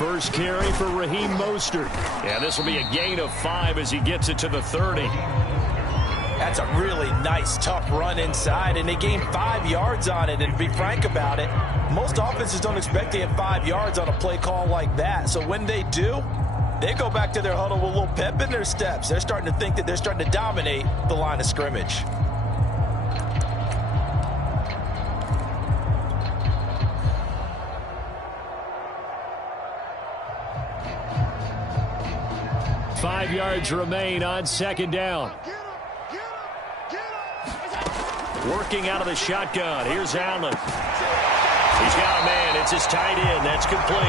First carry for Raheem Mostert. Yeah, this will be a gain of 5 as he gets it to the 30. That's a really nice, tough run inside, and they gained 5 yards on it. And to be frank about it, most offenses don't expect to get 5 yards on a play call like that. So when they do, they go back to their huddle with a little pep in their steps. They're starting to think that they're starting to dominate the line of scrimmage. Five yards remain on second down. Working out of the shotgun. Here's Allen. He's got a man. It's his tight end. That's complete.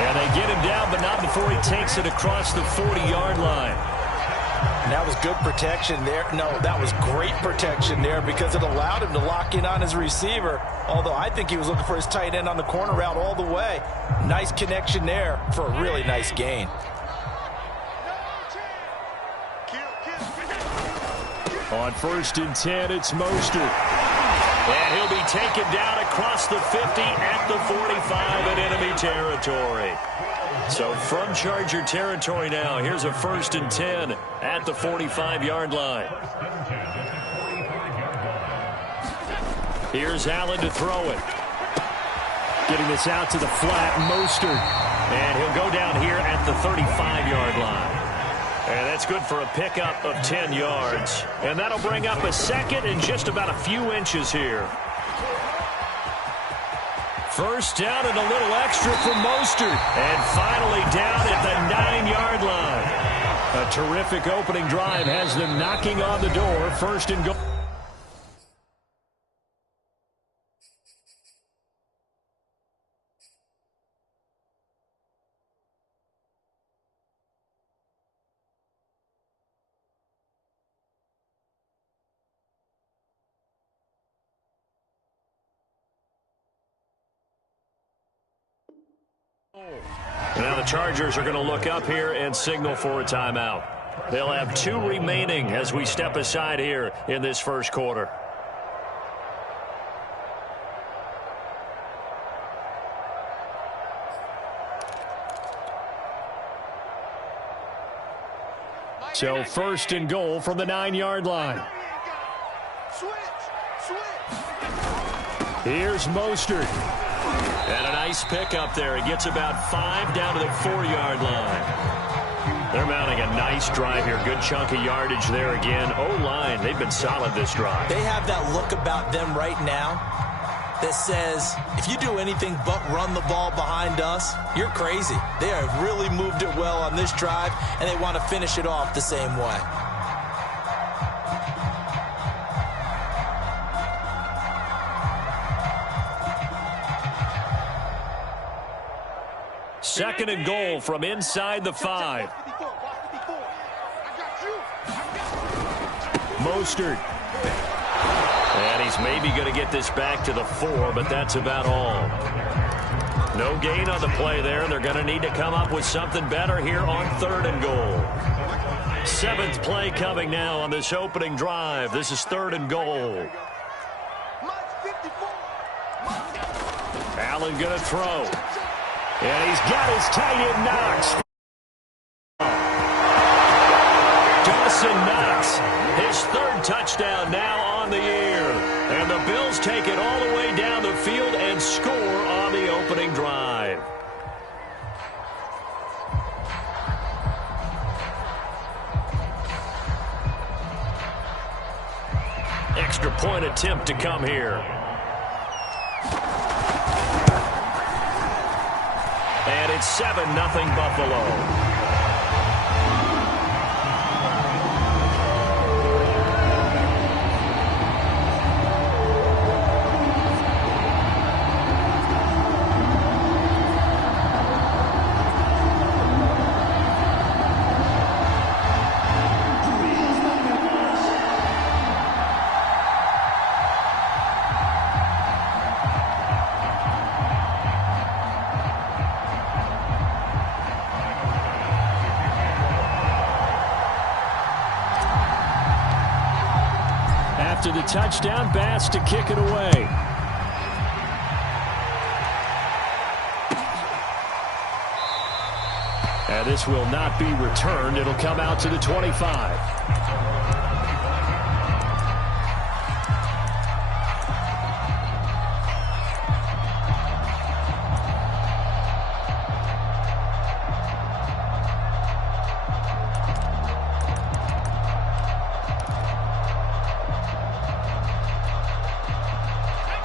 And they get him down, but not before he takes it across the 40-yard line. And that was good protection there. No, that was great protection there because it allowed him to lock in on his receiver. Although I think he was looking for his tight end on the corner route all the way. Nice connection there for a really nice gain. On 1st and 10, it's Mostert. And he'll be taken down across the 50 at the 45 in enemy territory. So from Charger territory now, here's a 1st and 10 at the 45-yard line. Here's Allen to throw it. Getting this out to the flat, Mostert. And he'll go down here at the 35-yard line. And that's good for a pickup of 10 yards. And that'll bring up a second and just about a few inches here. First down and a little extra for Mostert. And finally down at the 9-yard line. A terrific opening drive has them knocking on the door. First and goal. Now the Chargers are going to look up here and signal for a timeout. They'll have 2 remaining as we step aside here in this first quarter. So 1st and goal from the 9-yard line. Here's Mostert. And a nice pickup there. He gets about 5 down to the 4-yard line. They're mounting a nice drive here. Good chunk of yardage there again. O-line, they've been solid this drive. They have that look about them right now that says, if you do anything but run the ball behind us, you're crazy. They have really moved it well on this drive, and they want to finish it off the same way. Second and goal from inside the 5. Mostert. And he's maybe going to get this back to the 4, but that's about all. No gain on the play there. They're going to need to come up with something better here on 3rd and goal. 7th play coming now on this opening drive. This is 3rd and goal. Allen going to throw. And he's got his tight end Knox. Dawson Knox, his 3rd touchdown now on the year. And the Bills take it all the way down the field and score on the opening drive. Extra point attempt to come here. And it's 7-0 Buffalo. After the touchdown, Bass to kick it away. And this will not be returned. It'll come out to the 25.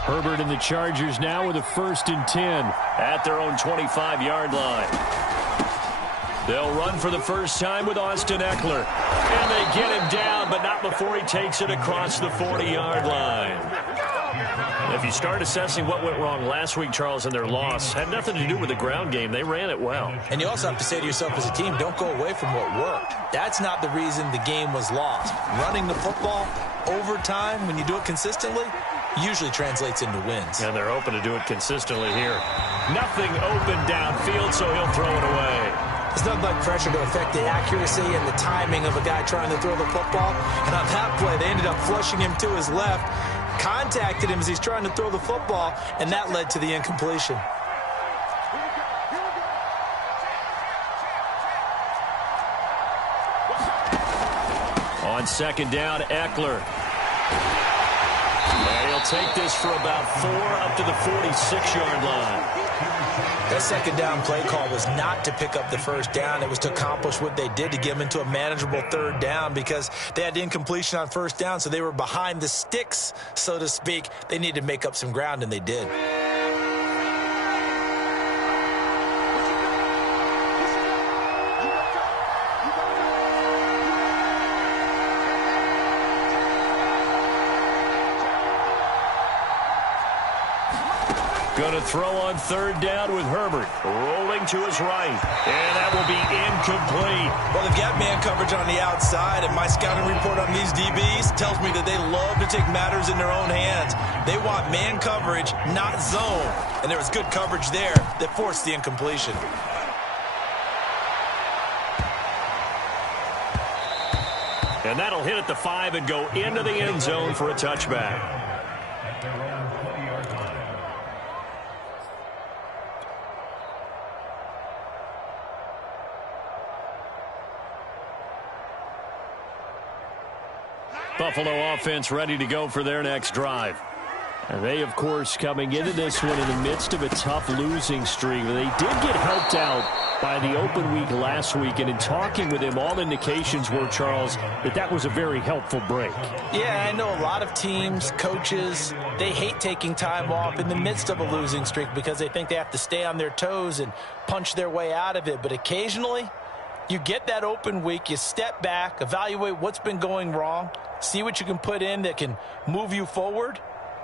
Herbert and the Chargers now with a 1st and 10 at their own 25-yard line. They'll run for the first time with Austin Eckler. And they get him down, but not before he takes it across the 40-yard line. If you start assessing what went wrong last week, Charles, in their loss, had nothing to do with the ground game. They ran it well. And you also have to say to yourself as a team, don't go away from what worked. That's not the reason the game was lost. Running the football over time, when you do it consistently, usually translates into wins. And they're open to do it consistently here. Nothing open downfield, so he'll throw it away. There's nothing like pressure to affect the accuracy and the timing of a guy trying to throw the football. And on that play, they ended up flushing him to his left, contacted him as he's trying to throw the football, and that led to the incompletion. On 2nd down, Eckler. And he'll take this for about 4 up to the 46-yard line. That 2nd down play call was not to pick up the 1st down. It was to accomplish what they did to get them into a manageable 3rd down because they had incompletion on 1st down, so they were behind the sticks, so to speak. They needed to make up some ground, and they did. Going to throw on 3rd down with Herbert. Rolling to his right. And that will be incomplete. Well, they've got man coverage on the outside, and my scouting report on these DBs tells me that they love to take matters in their own hands. They want man coverage, not zone. And there was good coverage there that forced the incompletion. And that'll hit at the 5 and go into the end zone for a touchback. Buffalo offense ready to go for their next drive. And they, of course, coming into this one in the midst of a tough losing streak. They did get helped out by the open week last week, and in talking with him, all indications were, Charles, that was a very helpful break. Yeah, I know a lot of teams, coaches, they hate taking time off in the midst of a losing streak because they think they have to stay on their toes and punch their way out of it. But occasionally, you get that open week, you step back, evaluate what's been going wrong, see what you can put in that can move you forward,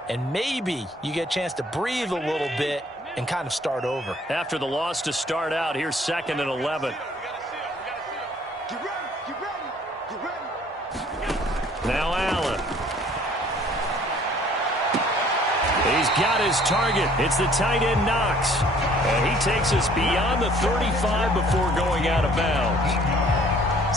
and maybe you get a chance to breathe a little bit and kind of start over. After the loss to start out, here's 2nd and 11. Now Allen. He's got his target. It's the tight end Knox. And he takes us beyond the 35 before going out of bounds.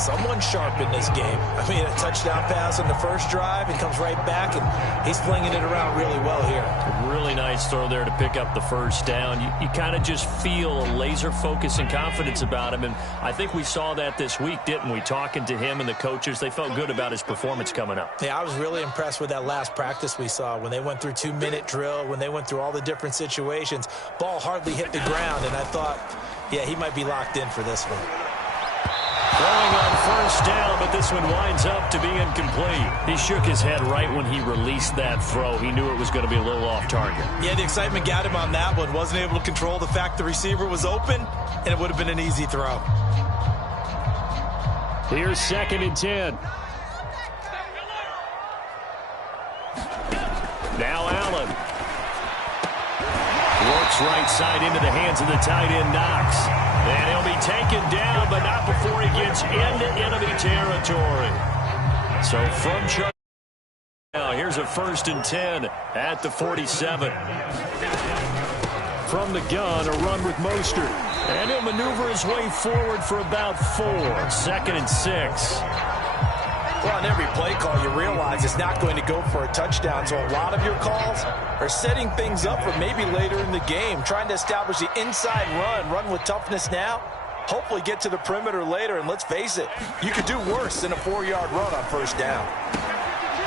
Someone sharp in this game. I mean, a touchdown pass on the first drive and comes right back, and he's flinging it around really well here. Really nice throw there to pick up the 1st down. You kind of just feel a laser focus and confidence about him, and I think we saw that this week, didn't we? Talking to him and the coaches, they felt good about his performance coming up. Yeah, I was really impressed with that last practice we saw when they went through 2-minute drill, when they went through all the different situations. Ball hardly hit the ground, and I thought, yeah, he might be locked in for this one. Throwing on 1st down, but this one winds up to be incomplete. He shook his head right when he released that throw. He knew it was going to be a little off target. Yeah, the excitement got him on that one. Wasn't able to control the fact the receiver was open, and it would have been an easy throw. Here's 2nd and 10. Now Allen. Works right side into the hands of the tight end Knox. And he'll be taken down, but not before he gets into enemy territory. So from Charlie, now here's a 1st and 10 at the 47. From the gun, a run with Mostert. And he'll maneuver his way forward for about 4. 2nd and 6. Well, on every play call, you realize it's not going to go for a touchdown, so a lot of your calls are setting things up for maybe later in the game, trying to establish the inside run with toughness now, Hopefully get to the perimeter later, and let's face it, you could do worse than a 4-yard run on first down.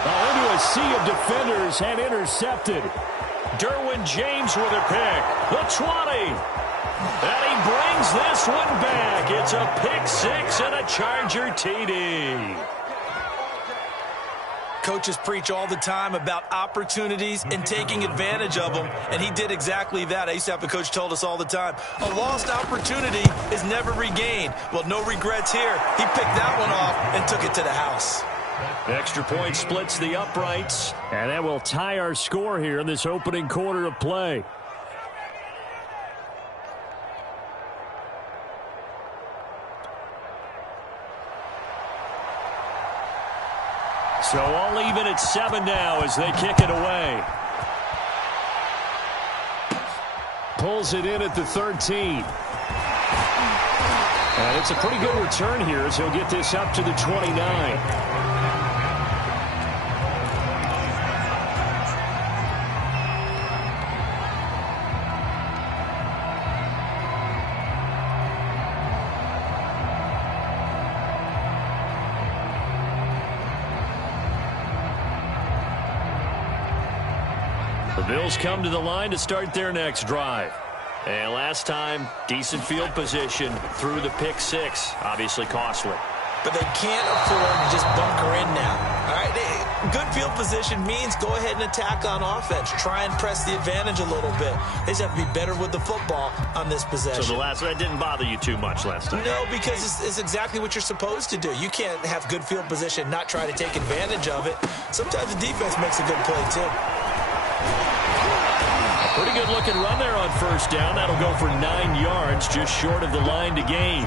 Into a sea of defenders and intercepted. Derwin James with a pick. The 20. And he brings this one back. It's a pick six and a Charger TD. Coaches preach all the time about opportunities and taking advantage of them, and he did exactly that. I used to have a coach told us all the time, a lost opportunity is never regained. Well, no regrets here. He picked that one off and took it to the house. Extra point splits the uprights, and that will tie our score here in this opening quarter of play. So all even at 7 now as they kick it away. Pulls it in at the 13. And it's a pretty good return here as he'll get this up to the 29. The Bills come to the line to start their next drive. And last time, decent field position through the pick six. Obviously costly. But they can't afford to just bunker in now. All right, good field position means go ahead and attack on offense. Try and press the advantage a little bit. They just have to be better with the football on this possession. So that didn't bother you too much last time? No, because it's exactly what you're supposed to do. You can't have good field position, not try to take advantage of it. Sometimes the defense makes a good play, too. Pretty good looking run there on first down. That'll go for 9 yards, just short of the line to gain.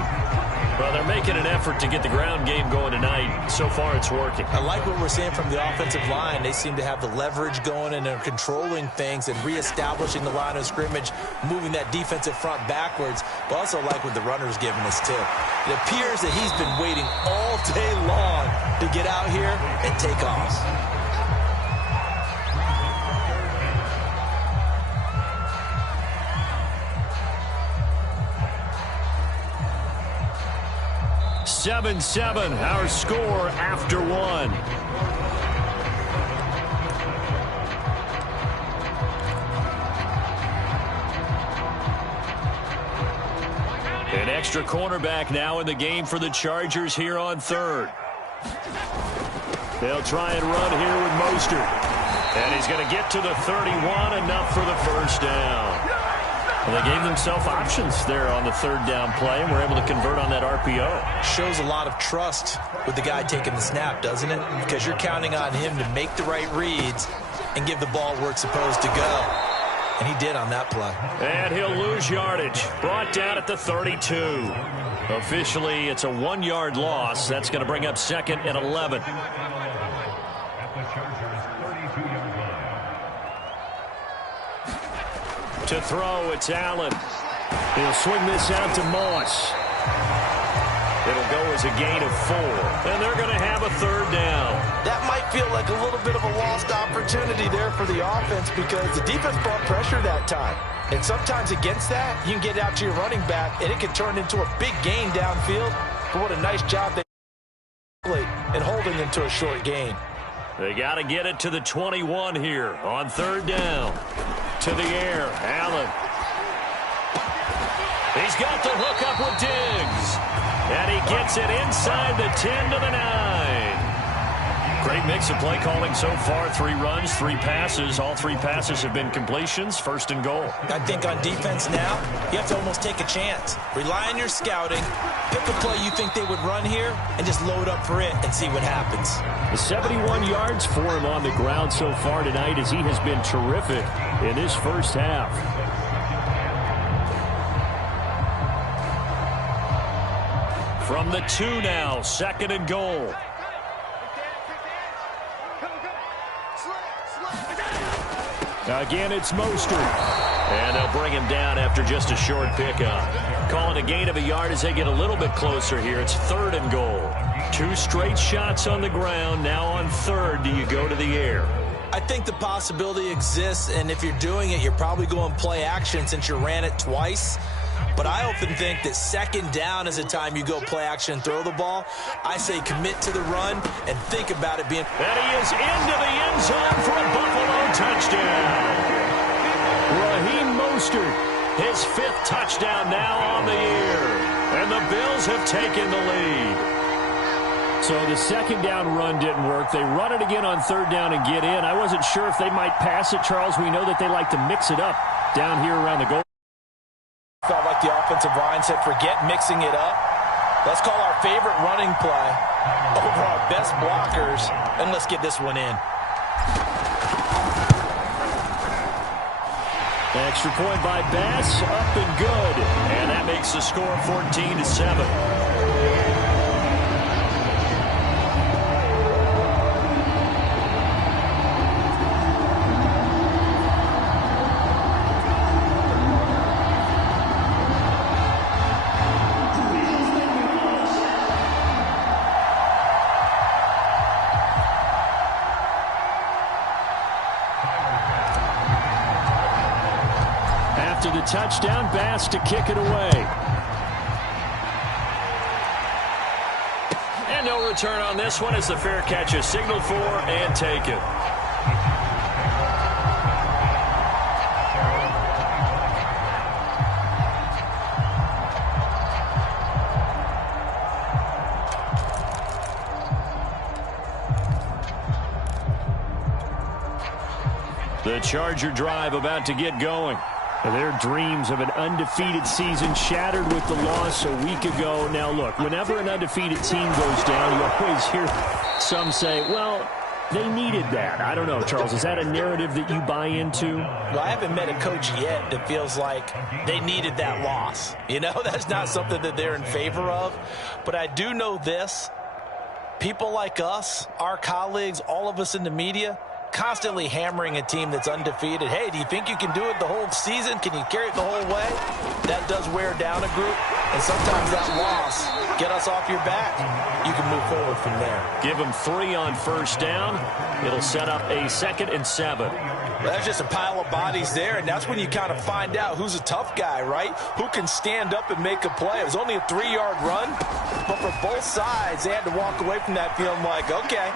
Well, they're making an effort to get the ground game going tonight. So far, it's working. I like what we're seeing from the offensive line. They seem to have the leverage going, and they're controlling things and reestablishing the line of scrimmage, moving that defensive front backwards. But also like what the runner's giving us, too. It appears that he's been waiting all day long to get out here and take off. Seven, our score after one. An extra cornerback now in the game for the Chargers here on third. They'll try and run here with Mostert. And he's going to get to the 31, enough for the first down. Well, they gave themselves options there on the third down play, and were able to convert on that RPO. Shows a lot of trust with the guy taking the snap, doesn't it? Because you're counting on him to make the right reads and give the ball where it's supposed to go. And he did on that play. And he'll lose yardage. Brought down at the 32. Officially, it's a 1-yard loss. That's going to bring up second and 11. To throw, it's Allen. He'll swing this out to Moss. It'll go as a gain of 4. And they're going to have a third down. That might feel like a little bit of a lost opportunity there for the offense because the defense brought pressure that time. And sometimes against that, you can get out to your running back, and it can turn into a big gain downfield. But what a nice job they did in holding them to a short gain. They got to get it to the 21 here on third down. To the air, Allen. He's got the hook up with Diggs. And he gets it inside the 10 to the 9. Great mix of play calling so far. 3 runs, 3 passes. All 3 passes have been completions. First and goal. I think on defense now, you have to almost take a chance. Rely on your scouting. Pick a play you think they would run here and just load up for it and see what happens. The 71 yards for him on the ground so far tonight as he has been terrific in this first half. From the 2 now, second and goal. Again, it's Mostert. And they'll bring him down after just a short pickup. Calling a gain of a yard as they get a little bit closer here. It's third and goal. 2 straight shots on the ground. Now on third, do you go to the air? I think the possibility exists, and if you're doing it, you're probably going play action since you ran it twice. But I often think that second down is a time you go play action and throw the ball. I say commit to the run and think about it being... And he is into the end zone for a Buffalo touchdown. Raheem Mostert, his 5th touchdown now on the year. And the Bills have taken the lead. So the second down run didn't work. They run it again on third down and get in. I wasn't sure if they might pass it, Charles. We know that they like to mix it up down here around the goal. Felt like the offensive line said, forget mixing it up. Let's call our favorite running play over our best blockers, and let's get this one in. Extra point by Bass, up and good. And that makes the score 14-7. After the touchdown, Bass to kick it away. And no return on this one as the fair catch is signaled for and taken. The Charger drive about to get going. Their dreams of an undefeated season shattered with the loss a week ago. Now, look, whenever an undefeated team goes down, you always hear some say, well, they needed that. I don't know, Charles. Is that a narrative that you buy into? Well, I haven't met a coach yet that feels like they needed that loss. You know, that's not something that they're in favor of. But I do know this. People like us, our colleagues, all of us in the media, constantly hammering a team that's undefeated. Hey, do you think you can do it the whole season? Can you carry it the whole way? That does wear down a group, and sometimes that loss get us off your back. You can move forward from there. Give them 3 on first down. It'll set up a 2nd and 7. Well, that's just a pile of bodies there, and that's when you kind of find out who's a tough guy, right? Who can stand up and make a play. It was only a 3-yard run, but for both sides, they had to walk away from that feeling like, okay,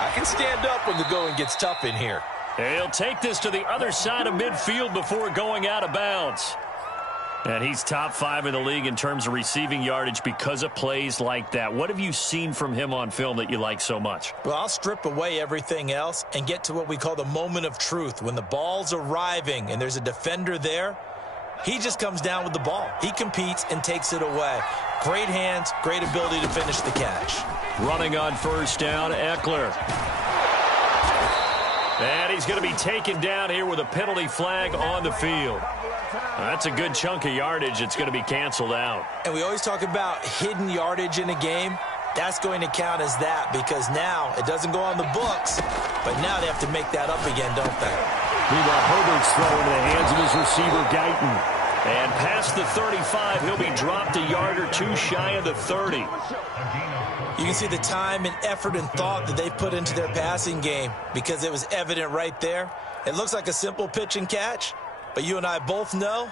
I can stand up when the going gets tough in here. He'll take this to the other side of midfield before going out of bounds. And he's top 5 in the league in terms of receiving yardage because of plays like that. What have you seen from him on film that you like so much? Well, I'll strip away everything else and get to what we call the moment of truth. When the ball's arriving and there's a defender there, he just comes down with the ball. He competes and takes it away. Great hands, great ability to finish the catch. Running on first down, Eckler. And he's going to be taken down here with a penalty flag on the field. That's a good chunk of yardage. It's going to be canceled out. And we always talk about hidden yardage in a game. That's going to count as that because now it doesn't go on the books, but now they have to make that up again, don't they? Meanwhile, Herbert's throw into the hands of his receiver, Guyton. And past the 35, he'll be dropped a yard or 2 shy of the 30. You can see the time and effort and thought that they put into their passing game because it was evident right there. It looks like a simple pitch and catch, but you and I both know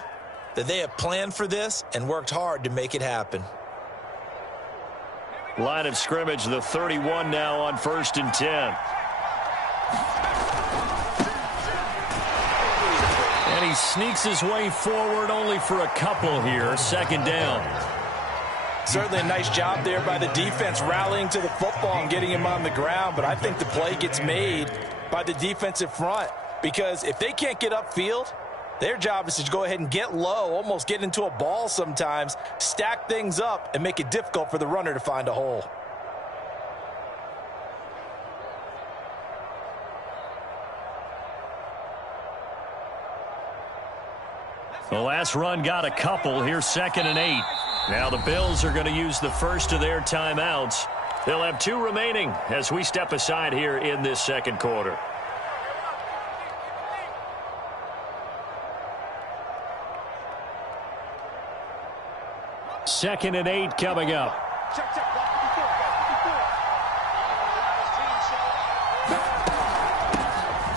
that they have planned for this and worked hard to make it happen. Line of scrimmage, the 31 now on 1st and 10. And he sneaks his way forward only for a couple here. 2nd down. Certainly a nice job there by the defense rallying to the football and getting him on the ground, but I think the play gets made by the defensive front because if they can't get upfield, their job is to go ahead and get low, almost get into a ball sometimes, stack things up, and make it difficult for the runner to find a hole. The last run got a couple. Here's 2nd and 8. Now the Bills are going to use the first of their timeouts. They'll have 2 remaining as we step aside here in this 2nd quarter. Second and 8 coming up.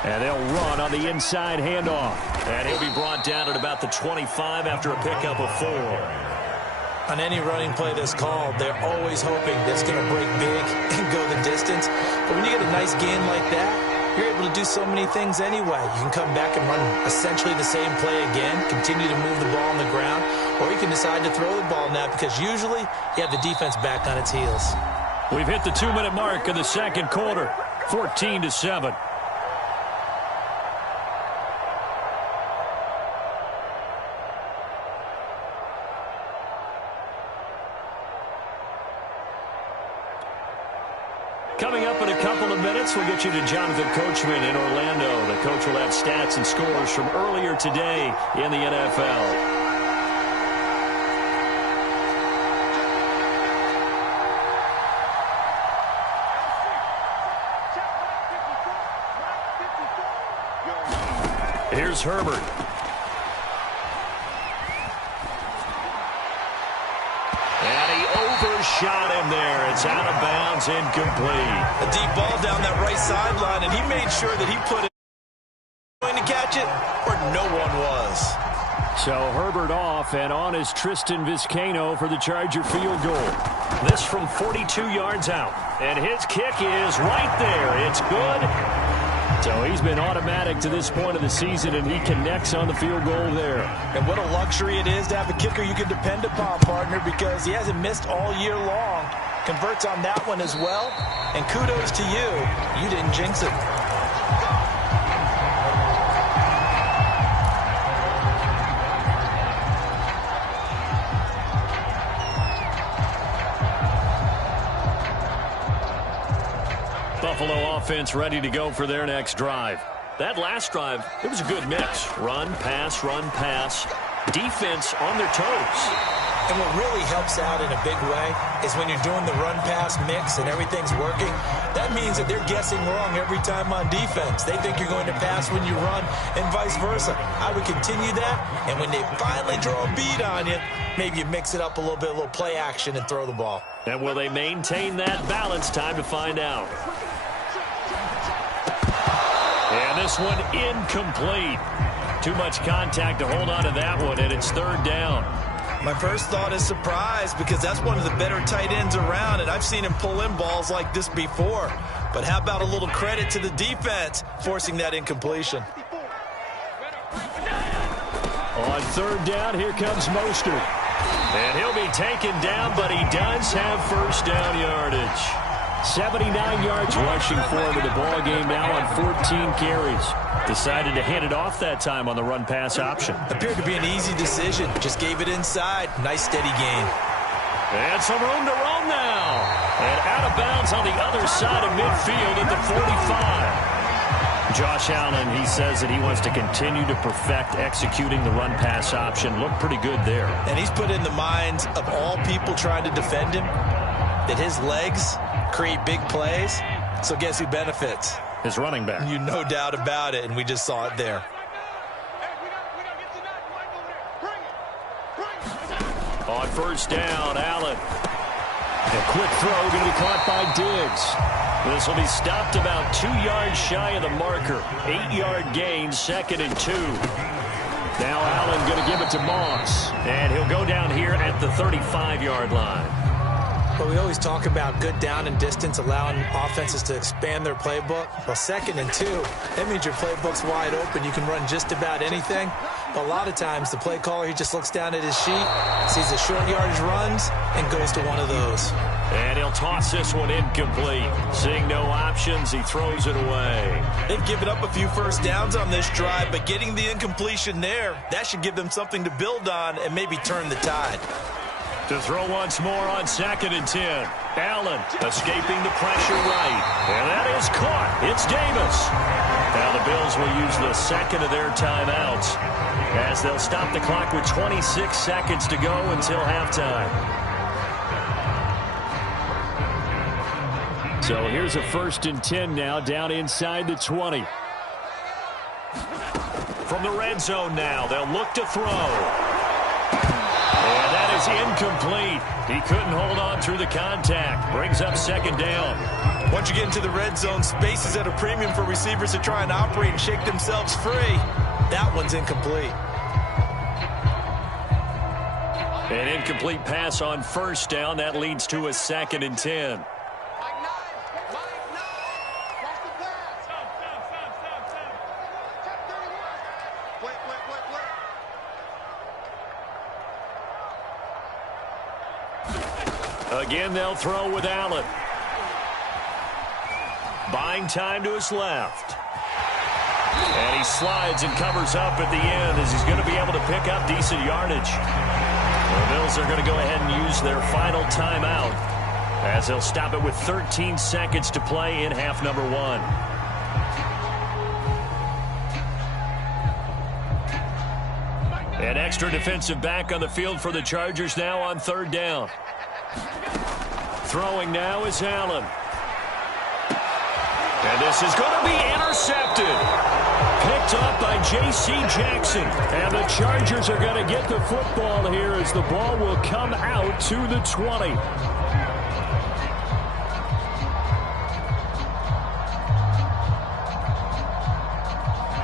And they'll run on the inside handoff. And he'll be brought down at about the 25 after a pickup of 4. On any running play that's called, they're always hoping that's going to break big and go the distance. But when you get a nice gain like that, you're able to do so many things anyway. You can come back and run essentially the same play again, continue to move the ball on the ground, or you can decide to throw the ball now because usually you have the defense back on its heels. We've hit the 2-minute mark of the second quarter, 14-7. Coming up in a couple of minutes, we'll get you to Jonathan Coachman in Orlando. The coach will have stats and scores from earlier today in the NFL. Here's Herbert. Shot him there. It's out of bounds, incomplete. A deep ball down that right sideline, and he made sure that he put it going to catch it where no one was. So Herbert off, and on is Tristan Vizcaino for the Charger field goal. This from 42 yards out, and his kick is right there. It's good. So he's been automatic to this point of the season, and he connects on the field goal there. And what a luxury it is to have a kicker you can depend upon, partner, because he hasn't missed all year long. Converts on that one as well. And kudos to you. You didn't jinx it. Buffalo offense ready to go for their next drive. That last drive, it was a good mix. Run, pass, defense on their toes. And what really helps out in a big way is when you're doing the run-pass mix and everything's working, that means that they're guessing wrong every time on defense. They think you're going to pass when you run and vice versa. I would continue that, and when they finally draw a bead on you, maybe you mix it up a little bit, a little play action and throw the ball. And will they maintain that balance? Time to find out. And this one incomplete. Too much contact to hold on to that one, and it's third down. My first thought is surprise because that's one of the better tight ends around, and I've seen him pull in balls like this before. But how about a little credit to the defense forcing that incompletion? On third down, here comes Mostert. And he'll be taken down, but he does have first down yardage. 79 yards rushing for him in the ball game now on 14 carries. Decided to hand it off that time on the run-pass option. Appeared to be an easy decision. Just gave it inside. Nice steady gain. And some room to roam now. And out of bounds on the other side of midfield at the 45. Josh Allen, he says that he wants to continue to perfect executing the run-pass option. Looked pretty good there. And he's put in the minds of all people trying to defend him that his legs create big plays. So guess who benefits? His running back. You no doubt about it, and we just saw it there. On first down, Allen. A quick throw going to be caught by Diggs. This will be stopped about 2 yards shy of the marker. 8-yard gain, 2nd and 2. Now Allen going to give it to Moss. And he'll go down here at the 35-yard line. But we always talk about good down and distance, allowing offenses to expand their playbook. Well, 2nd and 2, that means your playbook's wide open. You can run just about anything. But a lot of times, the play caller, he just looks down at his sheet, sees the short yardage runs, and goes to one of those. And he'll toss this one incomplete. Seeing no options, he throws it away. They've given up a few first downs on this drive, but getting the incompletion there, that should give them something to build on and maybe turn the tide. To throw once more on 2nd and 10. Allen escaping the pressure right. And that is caught. It's Davis. Now the Bills will use the second of their timeouts as they'll stop the clock with 26 seconds to go until halftime. So here's a 1st and 10 now down inside the 20. From the red zone now, they'll look to throw. And that is incomplete. He couldn't hold on through the contact. Brings up 2nd down. Once you get into the red zone, space is at a premium for receivers to try and operate and shake themselves free. That one's incomplete. An incomplete pass on first down. That leads to a 2nd and 10. Again, they'll throw with Allen. Buying time to his left. And he slides and covers up at the end as he's going to be able to pick up decent yardage. The Bills are going to go ahead and use their final timeout as they'll stop it with 13 seconds to play in half number 1. An extra defensive back on the field for the Chargers now on 3rd down. Throwing now is Allen. And this is going to be intercepted. Picked up by J.C. Jackson. And the Chargers are going to get the football here as the ball will come out to the 20.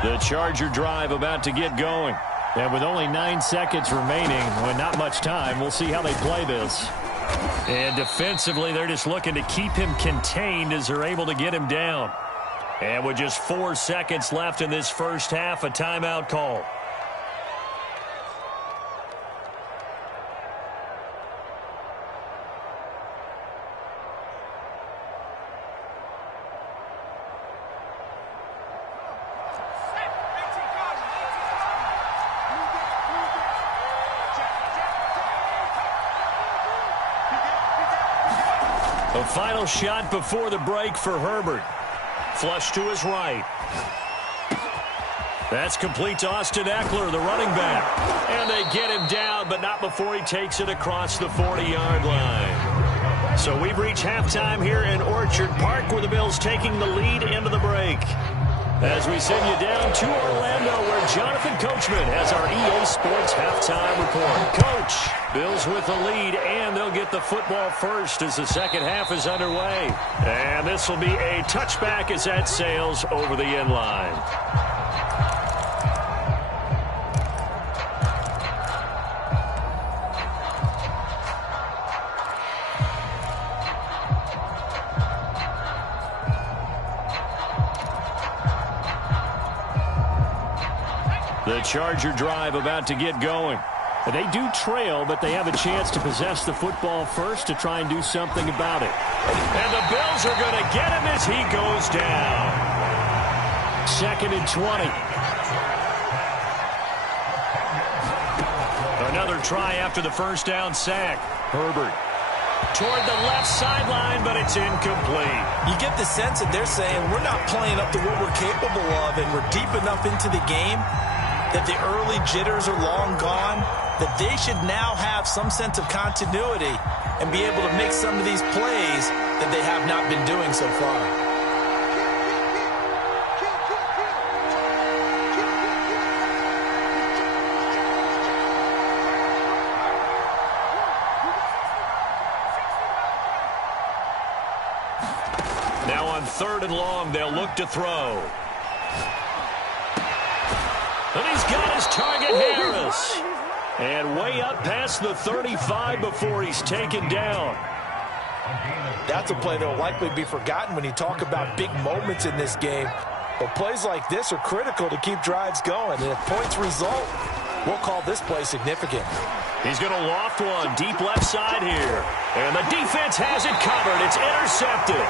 The Charger drive about to get going. And with only 9 seconds remaining, with not much time, we'll see how they play this. And defensively, they're just looking to keep him contained as they're able to get him down. And with just 4 seconds left in this first half, a timeout call. A final shot before the break for Herbert. Flush to his right. That's complete to Austin Eckler, the running back. And they get him down, but not before he takes it across the 40-yard line. So we've reached halftime here in Orchard Park, where the Bills taking the lead into the break. As we send you down to Orlando, where Jonathan Coachman has our EA Sports halftime report. Coach, Bills with the lead, and they'll get the football first as the second half is underway. And this will be a touchback as that sails over the end line. The Charger drive about to get going. They do trail, but they have a chance to possess the football first to try and do something about it. And the Bills are going to get him as he goes down. 2nd and 20. Another try after the first down sack. Herbert toward the left sideline, but it's incomplete. You get the sense that they're saying we're not playing up to what we're capable of, and we're deep enough into the game that the early jitters are long gone, that they should now have some sense of continuity and be able to make some of these plays that they have not been doing so far. Now on 3rd and long, they'll look to throw. And he's got his target, Harris. And way up past the 35 before he's taken down. That's a play that will likely be forgotten when you talk about big moments in this game. But plays like this are critical to keep drives going. And if points result, we'll call this play significant. He's going to loft one deep left side here. And the defense has it covered. It's intercepted.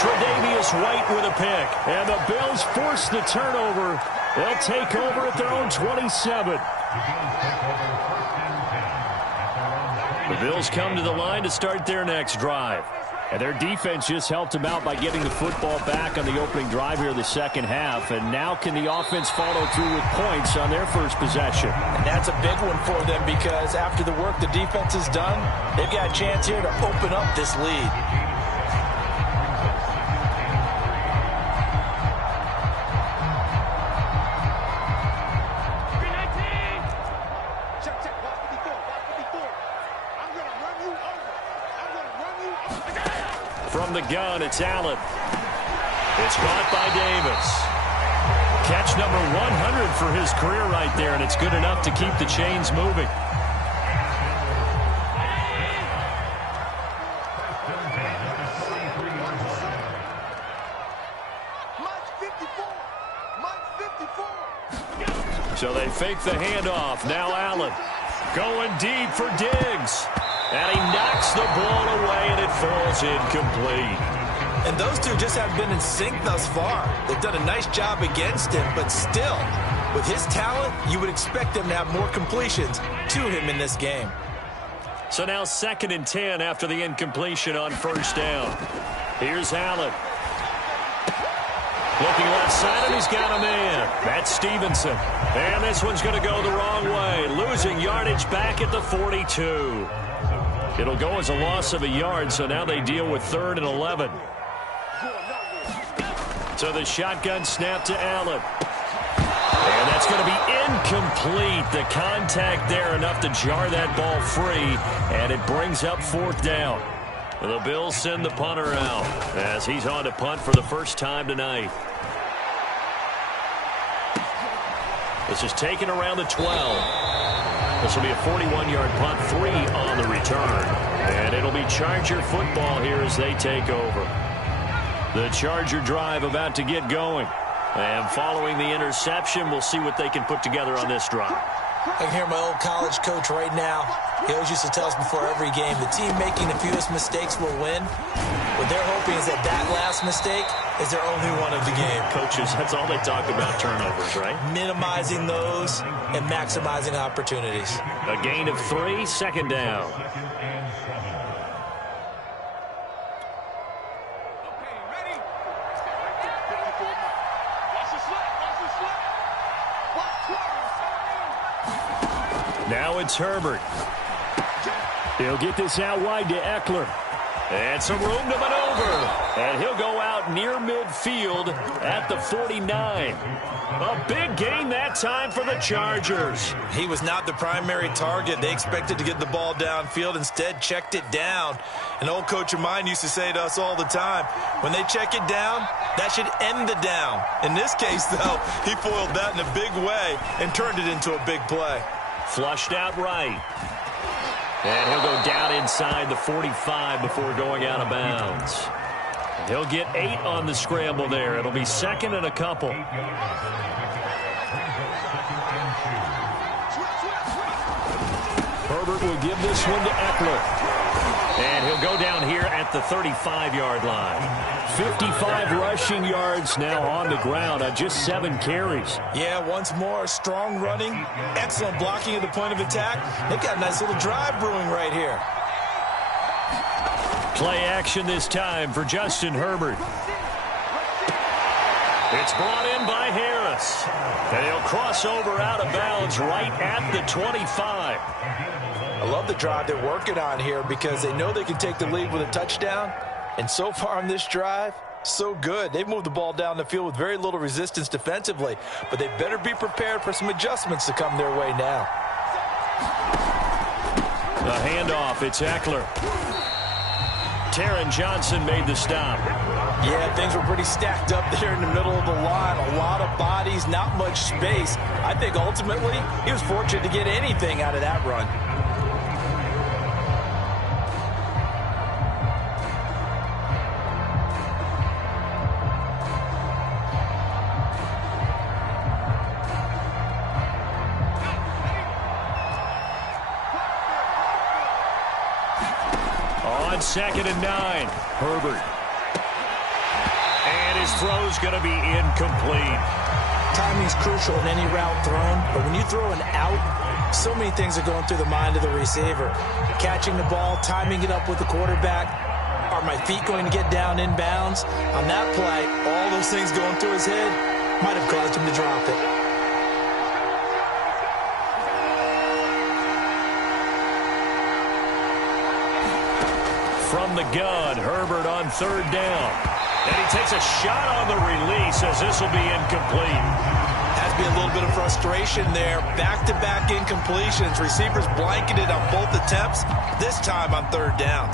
Tre'Davious White with a pick. And the Bills force the turnover. They'll take over at their own 27. The Bills come to the line to start their next drive. And their defense just helped them out by getting the football back on the opening drive here in the second half. And now can the offense follow through with points on their first possession? And that's a big one for them because after the work the defense has done, they've got a chance here to open up this lead. From from the gun, it's Allen. It's caught by Davis. Catch number 100 for his career right there, and it's good enough to keep the chains moving. So they fake the handoff. Now Allen going deep for Diggs. And he knocks the ball away, and it falls incomplete. And those two just have been in sync thus far. They've done a nice job against him, but still, with his talent, you would expect them to have more completions to him in this game. So now 2nd and 10 after the incompletion on first down. Here's Allen. Looking left side, and he's got a man. That's Stevenson. And this one's going to go the wrong way. Losing yardage back at the 42. It'll go as a loss of a yard, so now they deal with 3rd and 11. So the shotgun snap to Allen. And that's going to be incomplete. The contact there enough to jar that ball free, and it brings up 4th down. The Bills send the punter out as he's on to punt for the first time tonight. This is taken around the 12. This will be a 41-yard punt, 3 on the return. And it'll be Charger football here as they take over. The Charger drive about to get going. And following the interception, we'll see what they can put together on this drive. I can hear my old college coach right now. He always used to tell us before every game, the team making the fewest mistakes will win. What they're hoping is that that last mistake is their only one of the game. Coaches, that's all they talk about, turnovers, right? Minimizing those and maximizing opportunities. A gain of 3, 2nd down. Now it's Herbert. He'll get this out wide to Eckler. And some room to maneuver. And he'll go out near midfield at the 49. A big gain that time for the Chargers. He was not the primary target. They expected to get the ball downfield. Instead, checked it down. An old coach of mine used to say to us all the time, when they check it down, that should end the down. In this case, though, he foiled that in a big way and turned it into a big play. Flushed out right. And he'll go down inside the 45 before going out of bounds. He'll get 8 on the scramble there. It'll be 2nd and a couple. Herbert will give this one to Eckler. And he'll go down here at the 35-yard line. 55 rushing yards now on the ground on just 7 carries. Yeah, once more, strong running, excellent blocking at the point of attack. They've got a nice little drive brewing right here. Play action this time for Justin Herbert. It's brought in by Harris. And he'll cross over out of bounds right at the 25. I love the drive they're working on here because they know they can take the lead with a touchdown. And so far on this drive, so good. They've moved the ball down the field with very little resistance defensively. But they better be prepared for some adjustments to come their way now. The handoff, it's Eckler. Taron Johnson made the stop. Yeah, things were pretty stacked up there in the middle of the line. A lot of bodies, not much space. I think ultimately he was fortunate to get anything out of that run. On 2nd and 9, Herbert. And his throw's going to be incomplete. Timing's crucial in any route thrown, but when you throw an out, so many things are going through the mind of the receiver. Catching the ball, timing it up with the quarterback. Are my feet going to get down in bounds? On that play, all those things going through his head might have caused him to drop it. From the gun, Herbert on 3rd down. And he takes a shot on the release as this will be incomplete. Has to be a little bit of frustration there. Back-to-back incompletions. Receivers blanketed on both attempts, this time on 3rd down.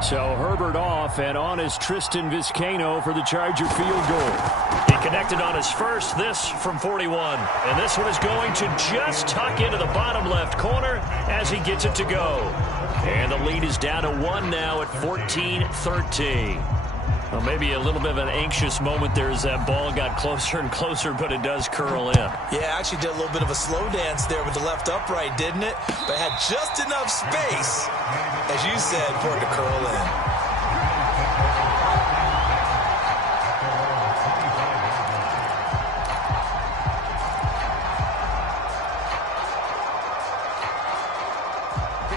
So Herbert off, and on is Tristan Vizcaino for the Charger field goal. He connected on his first, this from 41. And this one is going to just tuck into the bottom left corner as he gets it to go. And the lead is down to 1 now at 14-13. Well, maybe a little bit of an anxious moment there as that ball got closer and closer, but it does curl in. Yeah, actually did a little bit of a slow dance there with the left upright, didn't it? But had just enough space, as you said, for it to curl in.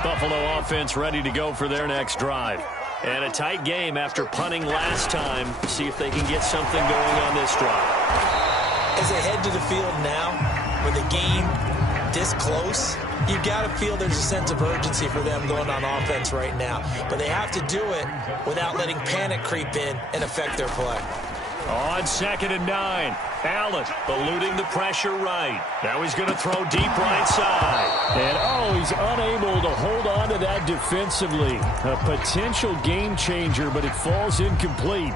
Buffalo offense ready to go for their next drive. And a tight game after punting last time. See if they can get something going on this drive. As they head to the field now, with the game this close, you've got to feel there's a sense of urgency for them going on offense right now. But they have to do it without letting panic creep in and affect their play. On 2nd and 9, Allen eluding the pressure right. Now he's going to throw deep right side. And, he's unable to hold on to that defensively. A potential game changer, but it falls incomplete.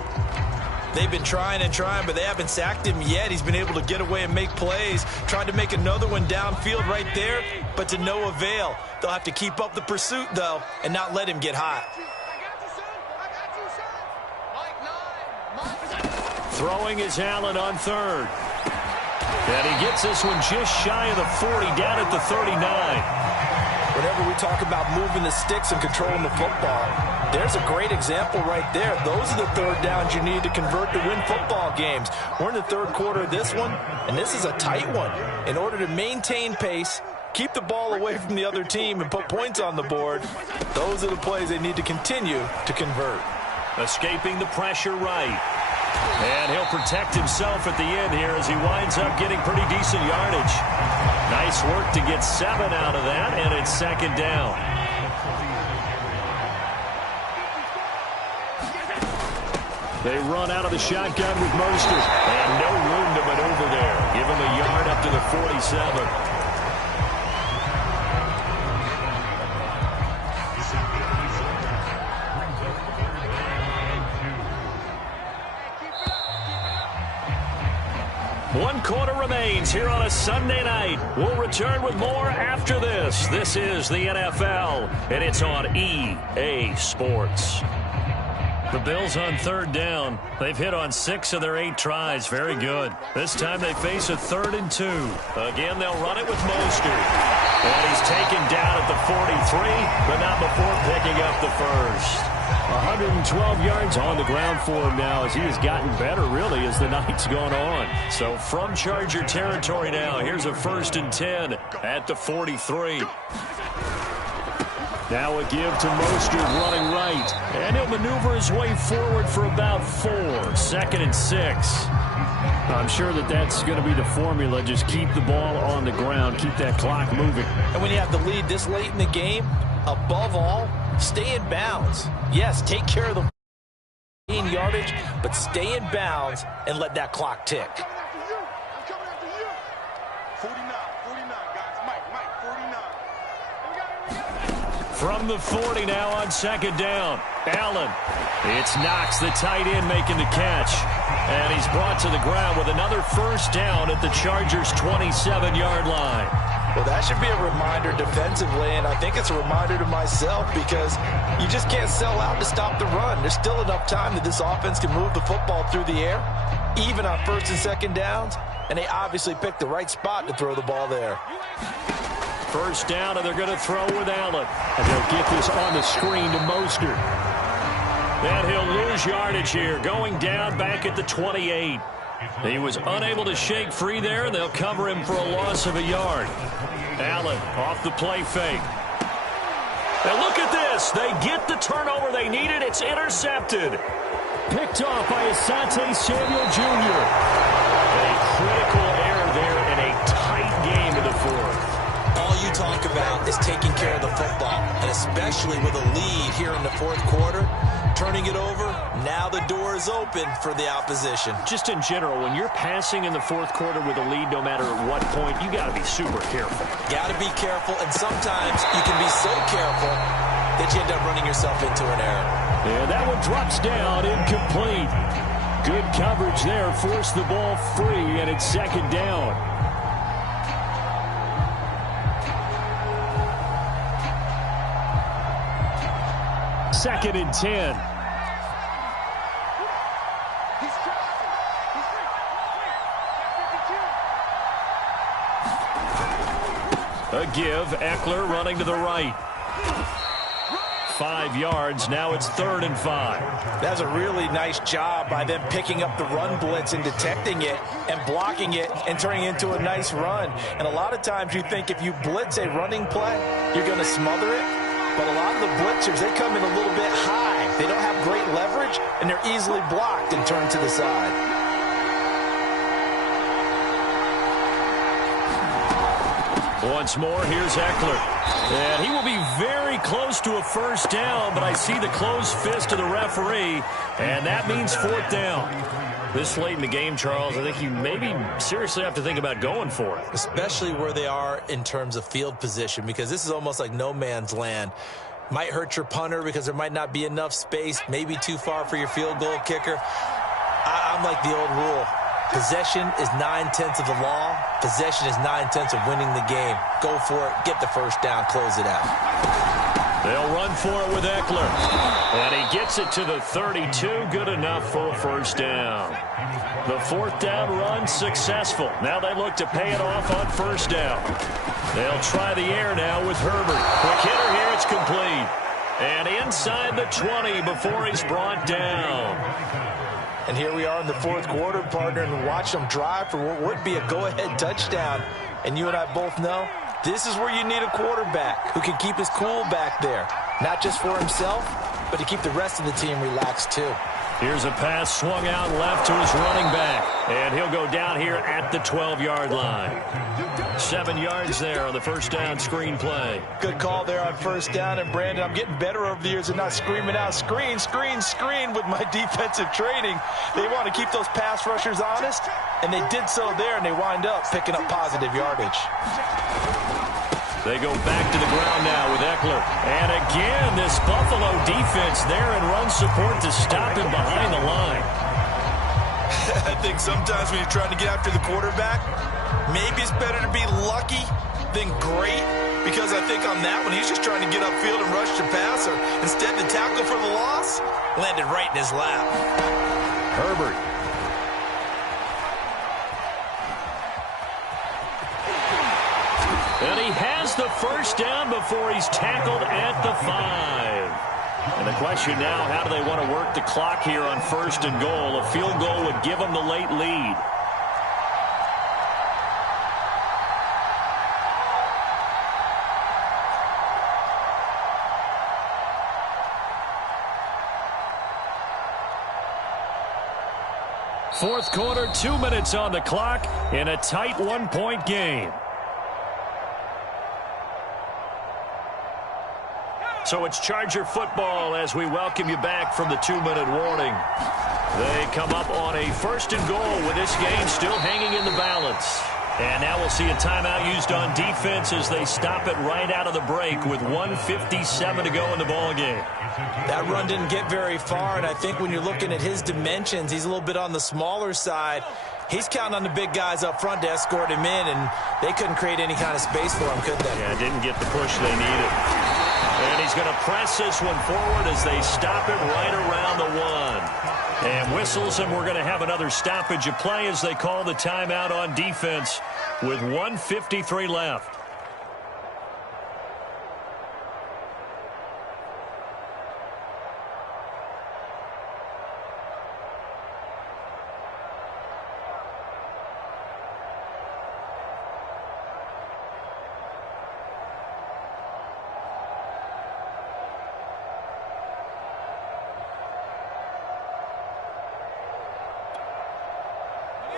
They've been trying and trying, but they haven't sacked him yet. He's been able to get away and make plays. Tried to make another one downfield right there, but to no avail. They'll have to keep up the pursuit, though, and not let him get hot. Throwing is Allen on 3rd. And he gets this one just shy of the 40, down at the 39. Whenever we talk about moving the sticks and controlling the football, there's a great example right there. Those are the third downs you need to convert to win football games. We're in the third quarter of this one, and this is a tight one. In order to maintain pace, keep the ball away from the other team, and put points on the board, those are the plays they need to continue to convert. Escaping the pressure right. And he'll protect himself at the end here as he winds up getting pretty decent yardage. Nice work to get 7 out of that, and it's 2nd down. They run out of the shotgun with Mostert. And no room to maneuver there. Give him a yard up to the 47. One quarter remains here on a Sunday night. We'll return with more after this. This is the NFL, and it's on EA Sports. The Bills on 3rd down. They've hit on 6 of their 8 tries. Very good. This time they face a 3rd and 2. Again, they'll run it with Mostert. And he's taken down at the 43, but not before picking up the first. 112 yards on the ground for him now as he has gotten better, really, as the night's gone on. So from Charger territory now, here's a 1st and 10 at the 43. Now a give to Mostert running right. And he'll maneuver his way forward for about 4. 2nd and 6. I'm sure that's going to be the formula. Just keep the ball on the ground. Keep that clock moving. And when you have the lead this late in the game, above all, stay in bounds. Yes, take care of the gain yardage, but stay in bounds and let that clock tick. From the 40 now on 2nd down. Allen. It's Knox, the tight end, making the catch. And he's brought to the ground with another 1st down at the Chargers' 27-yard line. Well, that should be a reminder defensively, and I think it's a reminder to myself because you just can't sell out to stop the run. There's still enough time that this offense can move the football through the air, even on 1st and 2nd downs, and they obviously picked the right spot to throw the ball there. 1st down, and they're going to throw with Allen. And they'll get this on the screen to Mostert. And he'll lose yardage here, going down back at the 28. He was unable to shake free there, and they'll cover him for a loss of a yard. Allen off the play fake. And look at this. They get the turnover they needed. It's intercepted. Picked off by Asante Samuel Jr. A critical error there in a tight game in the 4th. All you talk about is taking care of the football, and especially with a lead here in the 4th quarter, turning it over, now the door is open for the opposition. Just in general, when you're passing in the 4th quarter with a lead, no matter at what point, you got to be super careful. Got to be careful, and sometimes you can be so careful that you end up running yourself into an error. And that one drops down, incomplete. Good coverage there, forced the ball free, and it's second down. Second and 10. A give, Eckler running to the right. 5 yards, now it's 3rd and 5. That's a really nice job by them picking up the run blitz and detecting it and blocking it and turning it into a nice run. And a lot of times you think if you blitz a running play, you're going to smother it. But a lot of the blitzers, they come in a little bit high. They don't have great leverage, and they're easily blocked and turned to the side. Once more, here's Eckler. And he will be very close to a first down, but I see the closed fist of the referee, and that means 4th down. This late in the game, Charles, I think you maybe seriously have to think about going for it. Especially where they are in terms of field position, because this is almost like no man's land. Might hurt your punter because there might not be enough space, maybe too far for your field goal kicker. I'm like the old rule. Possession is 9/10 of the law. Possession is 9/10 of winning the game. Go for it. Get the first down. Close it out. They'll run for it with Eckler. And he gets it to the 32. Good enough for a first down. The 4th down run successful. Now they look to pay it off on first down. They'll try the air now with Herbert. Quick hitter here. It's complete. And inside the 20 before he's brought down. And here we are in the 4th quarter, partner, and watch them drive for what would be a go-ahead touchdown. And you and I both know this is where you need a quarterback who can keep his cool back there. Not just for himself, but to keep the rest of the team relaxed too. Here's a pass swung out left to his running back. And he'll go down here at the 12-yard line. 7 yards there on the first down screen play. Good call there on first down. And, Brandon, I'm getting better over the years and not screaming out, screen, screen, screen with my defensive training. They want to keep those pass rushers honest, and they did so there, and they wind up picking up positive yardage. They go back to the ground now with Eckler. And again, this Buffalo defense there in run support to stop him behind the line. I think sometimes when you're trying to get after the quarterback, maybe it's better to be lucky than great, because I think on that one, he's just trying to get upfield and rush the passer. Instead, the tackle for the loss landed right in his lap. Herbert. And he has the first down before he's tackled at the 5. And the question now, how do they want to work the clock here on 1st and goal? A field goal would give them the late lead. Fourth quarter, 2 minutes on the clock in a tight 1-point game. So it's Charger football as we welcome you back from the 2-minute warning. They come up on a 1st and goal with this game still hanging in the balance. And now we'll see a timeout used on defense as they stop it right out of the break with 1:57 to go in the ballgame. That run didn't get very far, and I think when you're looking at his dimensions, he's a little bit on the smaller side. He's counting on the big guys up front to escort him in, and they couldn't create any kind of space for him, could they? Yeah, didn't get the push they needed. And he's going to press this one forward as they stop it right around the 1. And whistles, and we're going to have another stoppage of play as they call the timeout on defense with 1:53 left.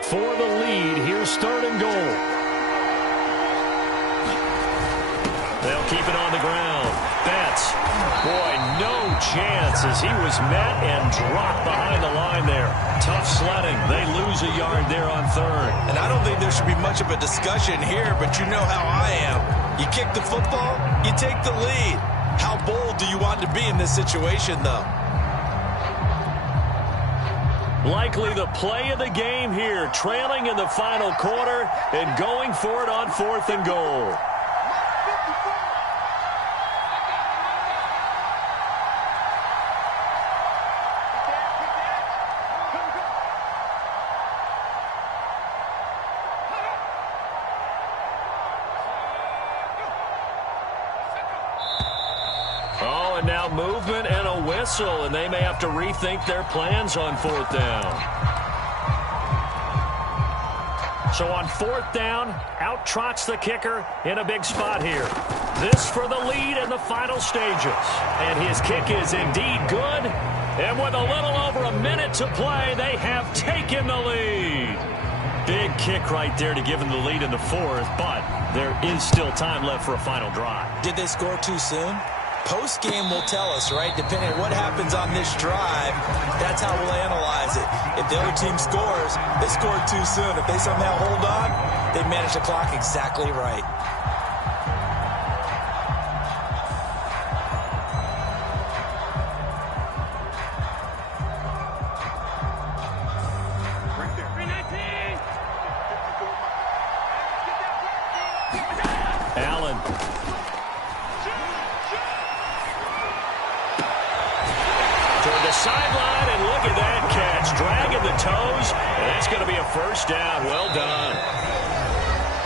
For the lead, here's 3rd and goal. They'll keep it on the ground. Betts, boy, no chance as he was met and dropped behind the line there. Tough sledding. They lose a yard there on 3rd. And I don't think there should be much of a discussion here, but you know how I am. You kick the football, you take the lead. How bold do you want to be in this situation, though? Likely the play of the game here, trailing in the final quarter and going for it on 4th and goal. Oh, and now movement and a whistle, and they may have to rethink their plans on 4th down. So on 4th down, out trots the kicker in a big spot here. This for the lead in the final stages. And his kick is indeed good. And with a little over a minute to play, they have taken the lead. Big kick right there to give them the lead in the 4th, but there is still time left for a final drive. Did they score too soon? Post-game will tell us, right? Depending on what happens on this drive, that's how we'll analyze it. If the other team scores, they scored too soon. If they somehow hold on, they manage the clock exactly right. Allen. Toward the sideline, and look at that catch. Dragging the toes, and that's going to be a first down. Well done.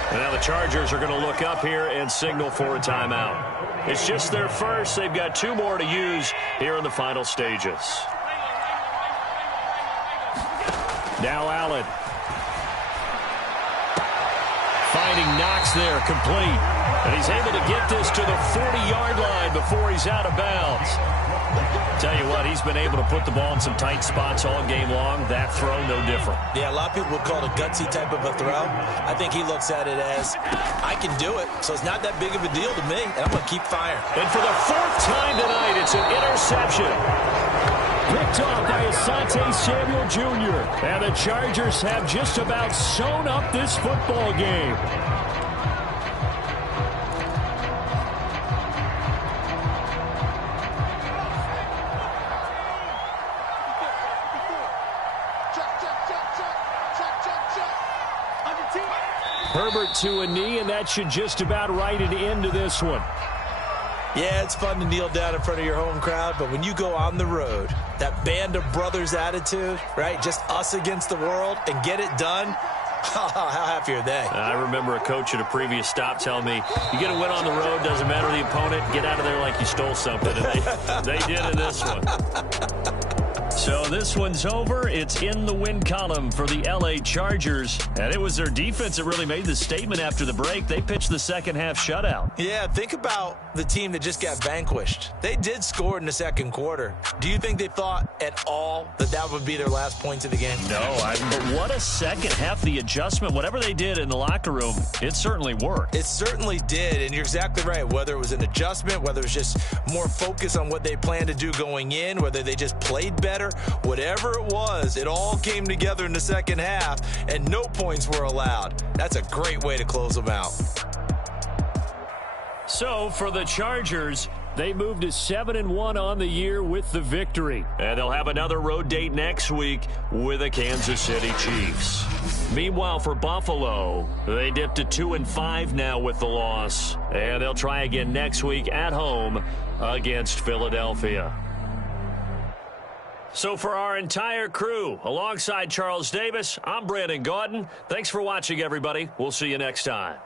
And now the Chargers are going to look up here and signal for a timeout. It's just their first. They've got 2 more to use here in the final stages. Now Allen. Finding Knox there, complete. And he's able to get this to the 40-yard line before he's out of bounds. Tell you what, he's been able to put the ball in some tight spots all game long. That throw, no different. Yeah, a lot of people would call it a gutsy type of a throw. I think he looks at it as, I can do it, so it's not that big of a deal to me, and I'm going to keep firing. And for the 4th time tonight, it's an interception. Picked off by Asante Samuel Jr. And the Chargers have just about sewn up this football game. Herbert to a knee, and that should just about write it into this one. Yeah, it's fun to kneel down in front of your home crowd, but when you go on the road, that band of brothers attitude, right, just us against the world, and get it done, how happy are they? I remember a coach at a previous stop telling me, you get a win on the road, doesn't matter the opponent, get out of there like you stole something. And they did in this one. So this one's over. It's in the win column for the L.A. Chargers. And it was their defense that really made the statement after the break. They pitched the second half shutout. Yeah, think about the team that just got vanquished. They did score in the second quarter. Do you think they thought at all that that would be their last points of the game? No, but what a second half. The adjustment, whatever they did in the locker room, it certainly worked. It certainly did, and you're exactly right. Whether it was an adjustment, whether it was just more focus on what they planned to do going in, whether they just played better, whatever it was, it all came together in the second half, and no points were allowed. That's a great way to close them out. So for the Chargers, they moved to 7-1 on the year with the victory. And they'll have another road date next week with the Kansas City Chiefs. Meanwhile, for Buffalo, they dipped to 2-5 now with the loss. And they'll try again next week at home against Philadelphia. So for our entire crew, alongside Charles Davis, I'm Brandon Gaudin. Thanks for watching, everybody. We'll see you next time.